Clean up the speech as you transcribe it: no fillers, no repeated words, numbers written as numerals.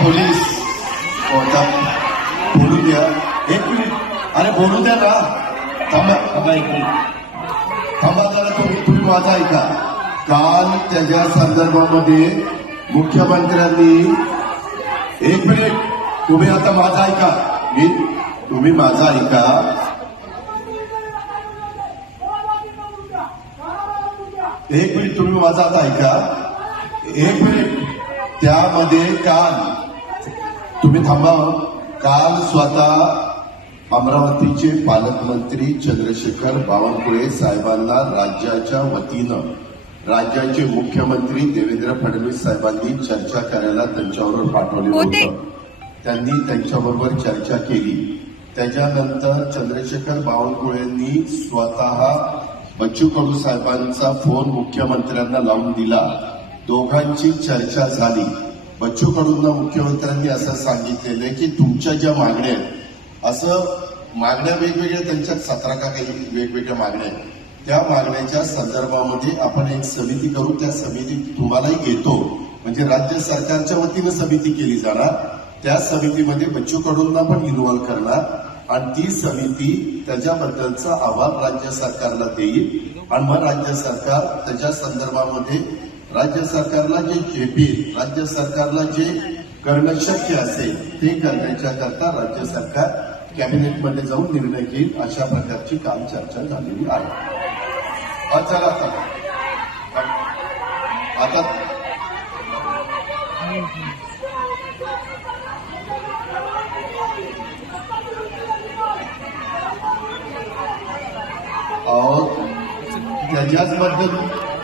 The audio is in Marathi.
पोलीस होता बोलू द्या एक मिनिट. अरे बोलू द्या ना. थांबा थांबा एक मिनिट थांबा जरा. तुम्ही माझा ऐका. काल त्याच्या संदर्भामध्ये मुख्यमंत्र्यांनी एक मिनिट तुम्ही आता माझा ऐका. तुम्ही माझा ऐका. एक मिनिट तुम्ही माझा आता ऐका. एक मिनिट. त्यामध्ये काल तुम्ही थांबा. काल स्वतः अमरावतीचे पालकमंत्री चंद्रशेखर बावनकुळे साहेबांना राज्याच्या वतीनं राज्याचे मुख्यमंत्री देवेंद्र फडणवीस साहेबांनी चर्चा करायला त्यांच्याबरोबर पाठवले होते. त्यांनी त्यांच्याबरोबर चर्चा केली. त्याच्यानंतर चंद्रशेखर बावनकुळेंनी स्वतः बच्चू कडू साहेबांचा फोन मुख्यमंत्र्यांना लावून दिला. दोघांची चर्चा झाली. बच्चू कडूंना मुख्यमंत्र्यांनी असं सांगितलेलं की तुमच्या ज्या मागण्या आहेत, असं मागण्या वेगवेगळ्या त्यांच्या 17 का काही वेगवेगळ्या मागण्या आहेत, त्या मागण्याच्या संदर्भामध्ये आपण एक समिती करू. त्या समितीत तुम्हालाही घेतो. म्हणजे राज्य सरकारच्या वतीनं समिती केली जाणार. त्या समितीमध्ये बच्चू कडूंना पण इन्व्हॉल्व्ह करणार आणि ती समिती त्याच्याबद्दलचा अहवाल राज्य सरकारला देईल आणि मग राज्य सरकार त्याच्या संदर्भामध्ये राज्य सरकारला जे झेपेल, राज्य सरकारला जे करणं शक्य असेल ते करण्याच्या करता राज्य सरकार कॅबिनेटमध्ये जाऊन निर्णय घेईल. अशा प्रकारची काल चर्चा झालेली आहे. चला आता त्याच्याचबद्दल